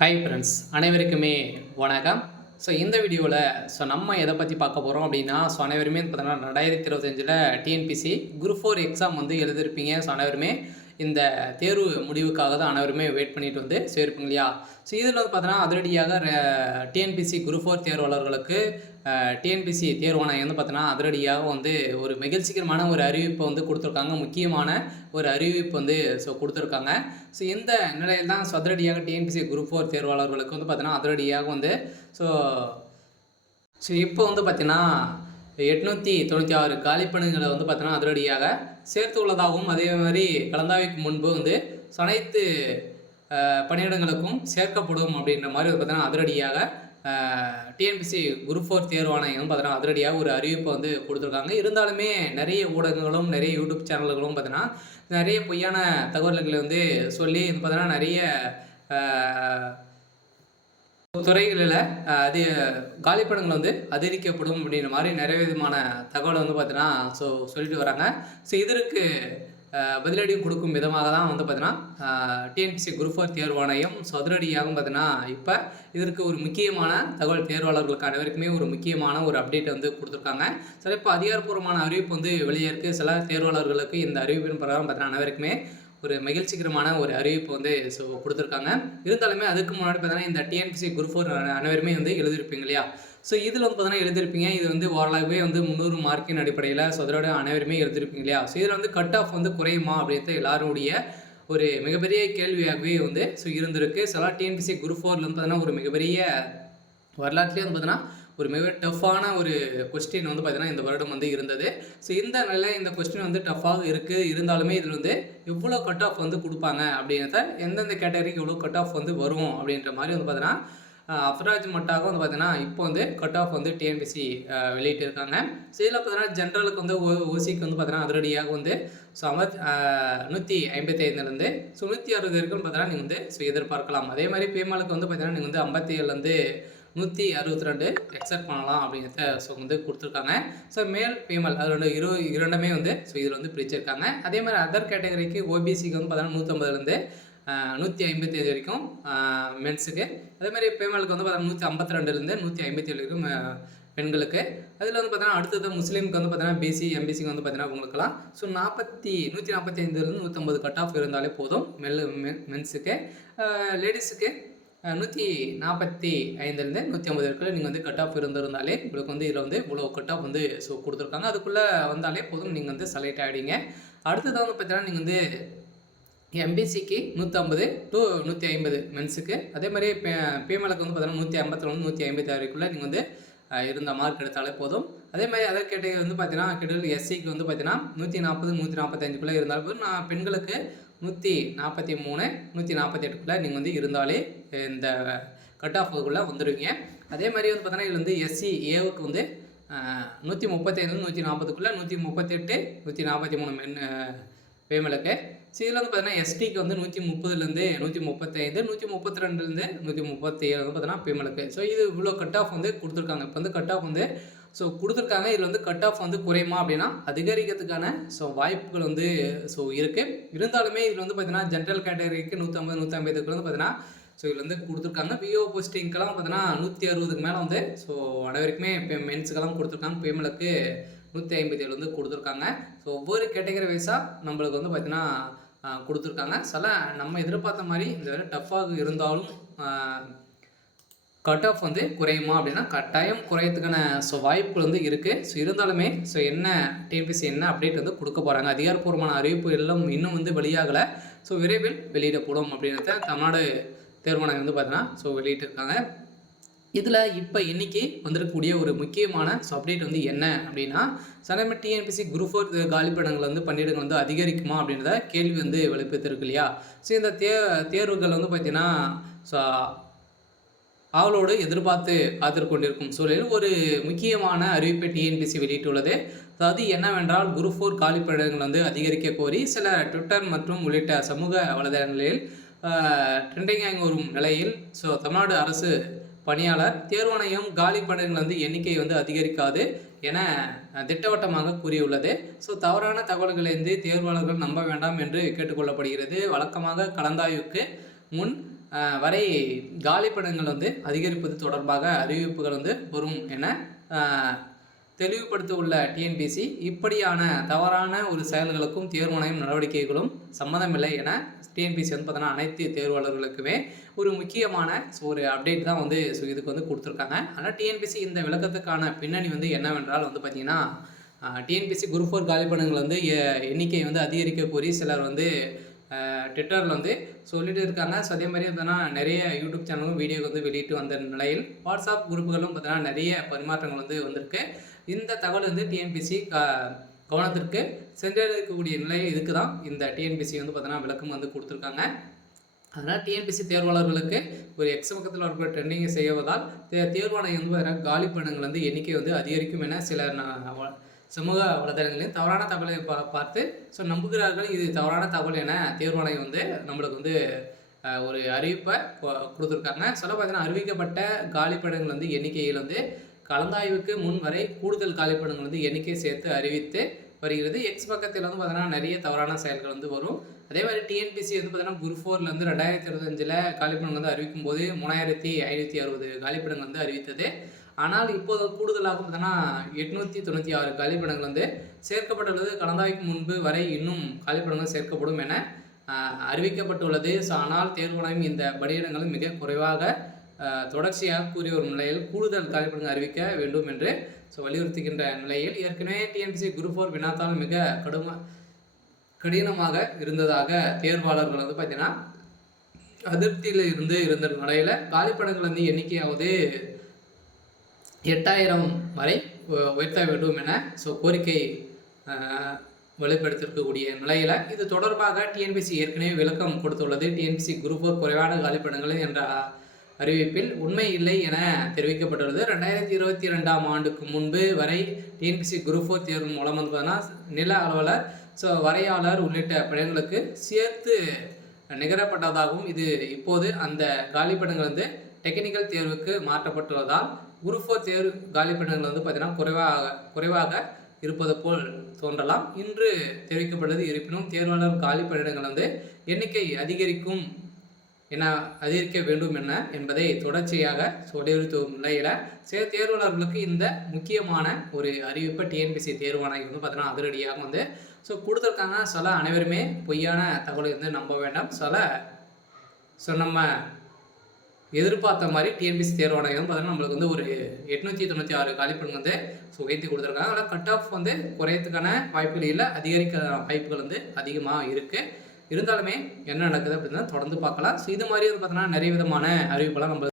Hi friends, அனைவருக்குமே வணக்கம். இந்த வீடியோவில் நம்ம எதை பற்றி பார்க்க போகிறோம் அப்படின்னா, அனைவருமே பார்த்தீங்கன்னா 2025 டிஎன்பிசி குரூப் 4 எக்ஸாம் வந்து எழுதியிருப்பீங்க. அனைவருமே இந்த தேர்வு முடிவுக்காக தான் அனைவருமே வெயிட் பண்ணிட்டு வந்து சேர்ப்பீங்க இல்லையா? இதில் வந்து பார்த்தீங்கன்னா அதிரடியாக டிஎன்பிசி குரூப் 4 தேர்வாளர்களுக்கு டிஎன்பிசி தேர்வாணையம் வந்து பார்த்தீங்கன்னா அதிரடியாக வந்து ஒரு மகிழ்ச்சிகரமான ஒரு அறிவிப்பை வந்து கொடுத்துருக்காங்க. முக்கியமான ஒரு அறிவிப்பு வந்து கொடுத்துருக்காங்க. இந்த நிலையில் தான் அதிரடியாக டிஎன்பிசி குரூப் 4 தேர்வாளர்களுக்கு வந்து பார்த்தீங்கன்னா அதிரடியாக வந்து இப்போ வந்து பார்த்தீங்கன்னா 896 காலிப்பணிகளை வந்து பார்த்தீங்கன்னா அதிரடியாக சேர்த்து உள்ளதாகவும், அதே மாதிரி கலந்தாய்வுக்கு முன்பு வந்து அனைத்து பணியிடங்களுக்கும் சேர்க்கப்படும் அப்படின்ற மாதிரி வந்து பார்த்தீங்கன்னா அதிரடியாக டிஎன்பிசி குரூப் 4 தேர்வாணையம் பார்த்தீங்கன்னா அதிரடியாக ஒரு அறிவிப்பை வந்து கொடுத்துருக்காங்க. இருந்தாலுமே நிறைய ஊடகங்களும் நிறைய யூடியூப் சேனல்களும் பார்த்தீங்கன்னா நிறைய பொய்யான தகவல்களை வந்து சொல்லி பார்த்தீங்கன்னா நிறைய துறைகளில் அது காலிப்படங்கள் வந்து அதிகரிக்கப்படும் அப்படின்ற மாதிரி நிறைய விதமான தகவலை வந்து பார்த்தீங்கன்னா சொல்லிட்டு வராங்க. இதற்கு பதிலடியும் கொடுக்கும் விதமாக தான் வந்து பார்த்தீங்கன்னா டிஎன்பிசி குரூப் 4 தேர்வாணையம் அதிரடியாகவும் பார்த்தீங்கன்னா இப்போ இதற்கு ஒரு முக்கியமான தகவல் தேர்வாளர்களுக்கு அனைவருக்குமே ஒரு முக்கியமான ஒரு அப்டேட் வந்து கொடுத்துருக்காங்க. இப்போ அதிகாரப்பூர்வமான அறிவிப்பு வந்து வெளியே இருக்குது. சில தேர்வாளர்களுக்கு இந்த அறிவிப்பின் பிரகாரம் பார்த்தீங்கன்னா அனைவருக்குமே ஒரு மகிழ்ச்சிகரமான ஒரு அறிவிப்பு வந்து கொடுத்துருக்காங்க. இருந்தாலுமே அதுக்கு முன்னாடி பார்த்தீங்கன்னா இந்த டிஎன்பிசி குரூப் 4 அனைவருமே வந்து எழுதியிருப்பீங்க இல்லையா? இதில் வந்து பார்த்தீங்கன்னா எழுதியிருப்பீங்க. இது வந்து ஓரளவுமே வந்து 300 மார்க்கின் அடிப்படையில் அதோட அனைவருமே எழுதியிருப்பீங்க இல்லையா? இதில் வந்து கட் ஆஃப் வந்து குறையுமா அப்படின்றது எல்லாருடைய ஒரு மிகப்பெரிய கேள்வியாகவே வந்து இருந்திருக்கு. சில டிஎன்பிசி குரூப் 4 வந்து பார்த்தீங்கன்னா ஒரு மிகப்பெரிய வரலாற்றுலேயே வந்து பார்த்தீங்கன்னா ஒரு மிக டஃப்பான ஒரு கொஸ்டின் வந்து பார்த்தீங்கன்னா இந்த வருடம் வந்து இருந்தது. இந்த நிலையில் இந்த கொஸ்டின் வந்து டஃப்பாக இருக்குது. இருந்தாலுமே இதில் வந்து எவ்வளோ கட் ஆஃப் வந்து கொடுப்பாங்க அப்படின்றத, எந்தெந்த கேட்டகரிக்கு எவ்வளோ கட் ஆஃப் வந்து வரும் அப்படின்ற மாதிரி வந்து பார்த்தீங்கன்னா அப்ராஜ் மட்டாக வந்து பார்த்தீங்கன்னா இப்போ வந்து கட் ஆஃப் வந்து டிஎன்பிசி வெளியிட்டிருக்காங்க. இதில் பார்த்தீங்கன்னா ஜென்ரலுக்கு வந்து ஓசிக்கு வந்து பார்த்தீங்கன்னா அதிரடியாக வந்து 155லேருந்து 160 வரைக்கும் பார்த்தீங்கன்னா நீங்கள் வந்து எதிர்பார்க்கலாம். அதே மாதிரி பேமாலுக்கு வந்து பார்த்தீங்கன்னா நீங்கள் வந்து 57லேருந்து 162 எக்ஸெப்ட் பண்ணலாம் அப்படிங்கிறத வந்து கொடுத்துருக்காங்க. மேல் ஃபீமேல் அதோட இரண்டுமே வந்து இதில் வந்து பிரிச்சிருக்காங்க. அதே மாதிரி அதர் கேட்டகரிக்கு ஓபிசிக்கு வந்து பார்த்தீங்கன்னா 150லேருந்து 155 வரைக்கும் மென்ஸுக்கு. அதே மாதிரி ஃபீமேலுக்கு வந்து பார்த்தீங்கன்னா 152லேருந்து 157 வரைக்கும் பெண்களுக்கு. அதில் வந்து பார்த்தீங்கன்னா அடுத்தது முஸ்லீமுக்கு வந்து பார்த்தீங்கன்னா பிசி எம்பிசிக்கு வந்து பார்த்தீங்கன்னா உங்களுக்குலாம் 145லேருந்து 150 கட் ஆஃப் இருந்தாலே போதும் மென்ஸுக்கு. லேடிஸுக்கு 145லேருந்து 150 வரைக்கும் நீங்கள் வந்து கட் ஆஃப் இருந்திருந்தாலே உங்களுக்கு வந்து இதில் வந்து இவ்வளோ கட் ஆஃப் வந்து கொடுத்துருக்காங்க. அதுக்குள்ளே வந்தாலே போதும், நீங்கள் வந்து செலக்ட் ஆகிடுங்க. அடுத்தது வந்து பார்த்தீங்கன்னா நீங்கள் வந்து எம்பிசிக்கு 150 to 150 மென்ஸுக்கு. அதே மாதிரி ஃபீமேலுக்கு வந்து பார்த்தீங்கன்னா 152 156 வரைக்குள்ளே நீங்கள் வந்து இருந்த மார்க் எடுத்தாலே போதும். அதே மாதிரி அதர் கேட்டகரி வந்து பார்த்தீங்கன்னா கிட்டத்தட்ட எஸ்சிக்கு வந்து பார்த்தீங்கன்னா 140 145க்குள்ளே இருந்தாலும் போதும். பெண்களுக்கு 143 148க்குள்ளே நீங்கள் வந்து இருந்தாலே இந்த கட் ஆஃபுக்குள்ளே வந்துடுவீங்க. அதே மாதிரி வந்து பார்த்தீங்கன்னா இதில் வந்து எஸ்சி ஏவுக்கு வந்து 135 140க்குள்ளே 138 143 ஃபீமேலுக்கு. இதில் வந்து பார்த்தீங்கன்னா எஸ்டிக்கு வந்து 130லேருந்து 135 132லேருந்து 137 வந்து பார்த்தீங்கன்னா ஃபீமேலுக்கு. இது இவ்வளோ கட் ஆஃப் வந்து கொடுத்துருக்காங்க. இப்போ வந்து கட் ஆஃப் வந்து கொடுத்துருக்காங்க. இதில் வந்து கட் ஆஃப் வந்து குறையுமா அப்படின்னா அதிகரிக்கிறதுக்கான வாய்ப்புகள் வந்து இருக்குது. இருந்தாலுமே இதில் வந்து பார்த்தீங்கன்னா ஜென்ரல் கேட்டகரிக்கு 150 150க்கு வந்து பார்த்தீங்கன்னா இதில் வந்து கொடுத்துருக்காங்க. விஓ போஸ்டிங்கெல்லாம் பார்த்தீங்கன்னா 160க்கு மேலே வந்து அனைவருக்குமே இப்போ மென்ஸுக்கெல்லாம் கொடுத்துருக்காங்க. ஃபீமேலுக்கு 157 வந்து கொடுத்துருக்காங்க. ஒவ்வொரு கேட்டகரி வைஸாக நம்மளுக்கு வந்து பார்த்தீங்கன்னா கொடுத்துருக்காங்க. சில நம்ம எதிர்பார்த்த மாதிரி இந்த வேலை டஃப்பாக இருந்தாலும் கட் ஆஃப் வந்து குறையுமா அப்படின்னா கட்டாயம் குறையத்துக்கான வாய்ப்புகள் வந்து இருக்குது. இருந்தாலுமே என்ன டிஎன்பிசி என்ன அப்டேட் வந்து கொடுக்க போகிறாங்க, அதிகாரப்பூர்வமான அறிவிப்பு எல்லாம் இன்னும் வந்து வெளியாகலை. விரைவில் வெளியிடப்படும் அப்படின்றத தமிழ்நாடு தேர்வாணையம் வந்து பார்த்தீங்கன்னா வெளியிட்டிருக்காங்க. இதில் இப்போ இன்றைக்கி வந்திருக்கக்கூடிய ஒரு முக்கியமான அப்டேட் வந்து என்ன அப்படின்னா, சனமே டிஎன்பிசி குரூப் 4 காலிப்படங்கள் வந்து பணியிடங்கள் வந்து அதிகரிக்குமா அப்படின்றத கேள்வி வந்து வெளிப்படுத்திருக்கு இல்லையா? இந்த தேர்வுகள் வந்து பார்த்திங்கன்னா அவளோடு எதிர்பார்த்து காத்திருக்கொண்டிருக்கும் சூழலில் ஒரு முக்கியமான அறிவிப்பை டிஎன்பிசி வெளியிட்டுள்ளது. அது என்னவென்றால், குரூப் 4 காலிப்படங்கள் வந்து அதிகரிக்க கோரி சில ட்விட்டர் மற்றும் உள்ளிட்ட சமூக வலைதளங்களில் ட்ரெண்டிங்காக வரும் நிலையில் தமிழ்நாடு அரசு பணியாளர் தேர்வாணையம் காலி பணியிடங்கள் வந்து எண்ணிக்கை வந்து அதிகரிக்காது என திட்டவட்டமாக கூறியுள்ளது. தவறான தகவல்களிலிருந்து தேர்வாளர்கள் நம்ப வேண்டாம் என்று கேட்டுக்கொள்ளப்படுகிறது. வழக்கமாக கலந்தாய்வுக்கு முன் வரை காலிப்படங்கள் வந்து அதிகரிப்பது தொடர்பாக அறிவிப்புகள் வந்து வரும் என தெளிவுபடுத்த உள்ள டிஎன்பிஎஸ்சி இப்படியான தவறான ஒரு செயல்களுக்கும் தேர்வாணையம் நடவடிக்கைகளும் சம்மந்தமில்லை என டிஎன்பிஎஸ்சி வந்து பார்த்தீங்கன்னா அனைத்து தேர்வாளர்களுக்குமே ஒரு முக்கியமான ஒரு அப்டேட் தான் வந்து இதுக்கு வந்து கொடுத்துருக்காங்க. ஆனால் டிஎன்பிஎஸ்சி இந்த விளக்கத்துக்கான பின்னணி வந்து என்னவென்றால் வந்து பார்த்திங்கன்னா டிஎன்பிஎஸ்சி குரூப் 4 காலிப்படங்கள் வந்து எண்ணிக்கை வந்து அதிகரிக்க கோரி சிலர் வந்து ட்விட்டரில் வந்து சொல்லிட்டு இருக்காங்க. ஸோ அதே மாதிரி பார்த்தீங்கன்னா நிறைய யூடியூப் சேனலும் வீடியோ வந்து வெளியிட்டு வந்த நிலையில் வாட்ஸ்அப் குரூப்புகளும் பார்த்தீங்கன்னா நிறைய பரிமாற்றங்கள் வந்து வந்திருக்கு. இந்த தகவல் வந்து டிஎன்பிஎஸ்சி கவனத்திற்கு சென்றடையக்கூடிய நிலை இதுக்கு தான் இந்த டிஎன்பிஎஸ்சி வந்து பார்த்தீங்கன்னா விளக்கம் வந்து கொடுத்துருக்காங்க. அதனால் டிஎன்பிஎஸ்சி தேர்வாளர்களுக்கு ஒரு எக்ஸ் பக்கத்தில் இருக்கிற ட்ரெண்டிங்கை செய்வதால் தேர்வாணையம் வந்து பார்த்தீங்கன்னா காலி பணிகள் வந்து எண்ணிக்கை வந்து அதிகரிக்கும் என சில சமூக வலைதளங்களையும் தவறான தகவலை பார்த்து ஸோ நம்புகிறார்கள். இது தவறான தகவல் என தேர்வாணையம் வந்து நம்மளுக்கு வந்து ஒரு அறிவிப்பை கொடுத்துருக்காங்க. சொல்ல பார்த்தீங்கன்னா அறிவிக்கப்பட்ட காலிப்படங்கள் வந்து எண்ணிக்கையில் வந்து கலந்தாய்வுக்கு முன் வரை கூடுதல் காலிப்படங்கள் வந்து எண்ணிக்கை சேர்த்து அறிவித்து வருகிறது. எக்ஸ் பக்கத்தில் வந்து பார்த்தீங்கன்னா நிறைய தவறான செயல்கள் வந்து வரும். அதே மாதிரி டிஎன்பிஎஸ்சி வந்து பார்த்தீங்கன்னா குரூப் 4 வந்து 2025 காலிப்படங்கள் வந்து அறிவிக்கும் போது 3560 காலிப்படங்கள் வந்து அறிவித்தது. ஆனால் இப்போது கூடுதலாக பார்த்தீங்கன்னா 896 காலிப்படங்கள் வந்து சேர்க்கப்பட்டுள்ளது. கலந்தாய்வுக்கு முன்பு வரை இன்னும் காலிப்படங்கள் சேர்க்கப்படும் என அறிவிக்கப்பட்டுள்ளது. ஸோ ஆனால் தேர்வாணையம் இந்த பணியிடங்கள் மிக குறைவாக தொடர்ச்சியாக கூறிய ஒரு நிலையில் கூடுதல் காலிப்படங்கள் அறிவிக்க வேண்டும் என்று வலியுறுத்துகின்ற நிலையில் ஏற்கனவே டிஎன்பிஎஸ்சி குரூப் 4 வினாத்தால் மிக கடினமாக இருந்ததாக தேர்வாளர்கள் வந்து பார்த்தீங்கன்னா அதிருப்தியில் இருந்த நிலையில் காலிப்படங்கள் வந்து எண்ணிக்கையாவது 8000 வரை உயர்த்த வேண்டும் என கோரிக்கை வெளிப்படுத்தியிருக்கக்கூடிய நிலையில் இது தொடர்பாக டிஎன்பிஎஸ்சி ஏற்கனவே விளக்கம் கொடுத்துள்ளது. டிஎன்பிஎஸ்சி குரூப் 4 குறைவான காலிப்படங்கள் என்ற அறிவிப்பில் உண்மை இல்லை என தெரிவிக்கப்பட்டுள்ளது. 2022ஆம் ஆண்டுக்கு முன்பு வரை டிஎன்பிஎஸ்சி குரூப் 4 தேர்வு மூலம் வந்து பார்த்தீங்கன்னா நில அலுவலர் வரையாளர் உள்ளிட்ட பணிகளுக்கு சேர்த்து நிகரப்பட்டதாகவும் இது இப்போது அந்த காலிப்படங்கள் வந்து டெக்னிக்கல் தேர்வுக்கு மாற்றப்பட்டுள்ளதால் குரூப் 4 தேர்வு காலிப்படங்கள் வந்து பார்த்தீங்கன்னா குறைவாக இருப்பது போல் தோன்றலாம். இன்று தெரிவிக்கப்பட்டது. இருப்பினும் தேர்வாளர் காலிப்படங்கள் வந்து எண்ணிக்கை அதிகரிக்க வேண்டும் என்பதை தொடர்ச்சியாக வலியுறுத்தும் நிலையில் தேர்வாளர்களுக்கு இந்த முக்கியமான ஒரு அறிவிப்பை டிஎன்பிஎஸ்சி தேர்வாணையம் வந்து பார்த்தீங்கன்னா அதிரடியாக வந்து கொடுத்துருக்காங்க. அனைவருமே பொய்யான தகவலை வந்து நம்ப வேண்டாம். நம்ம எதிர்பார்த்த மாதிரி டிஎன்பிஎஸ்சி தேர்வாணையம் பார்த்தீங்கன்னா நம்மளுக்கு வந்து ஒரு 896 காலிப்படங்கள் வந்து உயர்த்தி கொடுத்துருக்காங்க. அதனால் கட் ஆஃப் வந்து குறையத்துக்கான வாய்ப்புகள் இல்லை, அதிகரிக்க வாய்ப்புகள் வந்து அதிகமாக இருக்குது. இருந்தாலுமே என்ன நடக்குது அப்படின்னா தொடர்ந்து பார்க்கலாம். இது மாதிரி வந்து பார்த்தீங்கன்னா நிறைய விதமான அறிவிப்பெல்லாம் நம்ம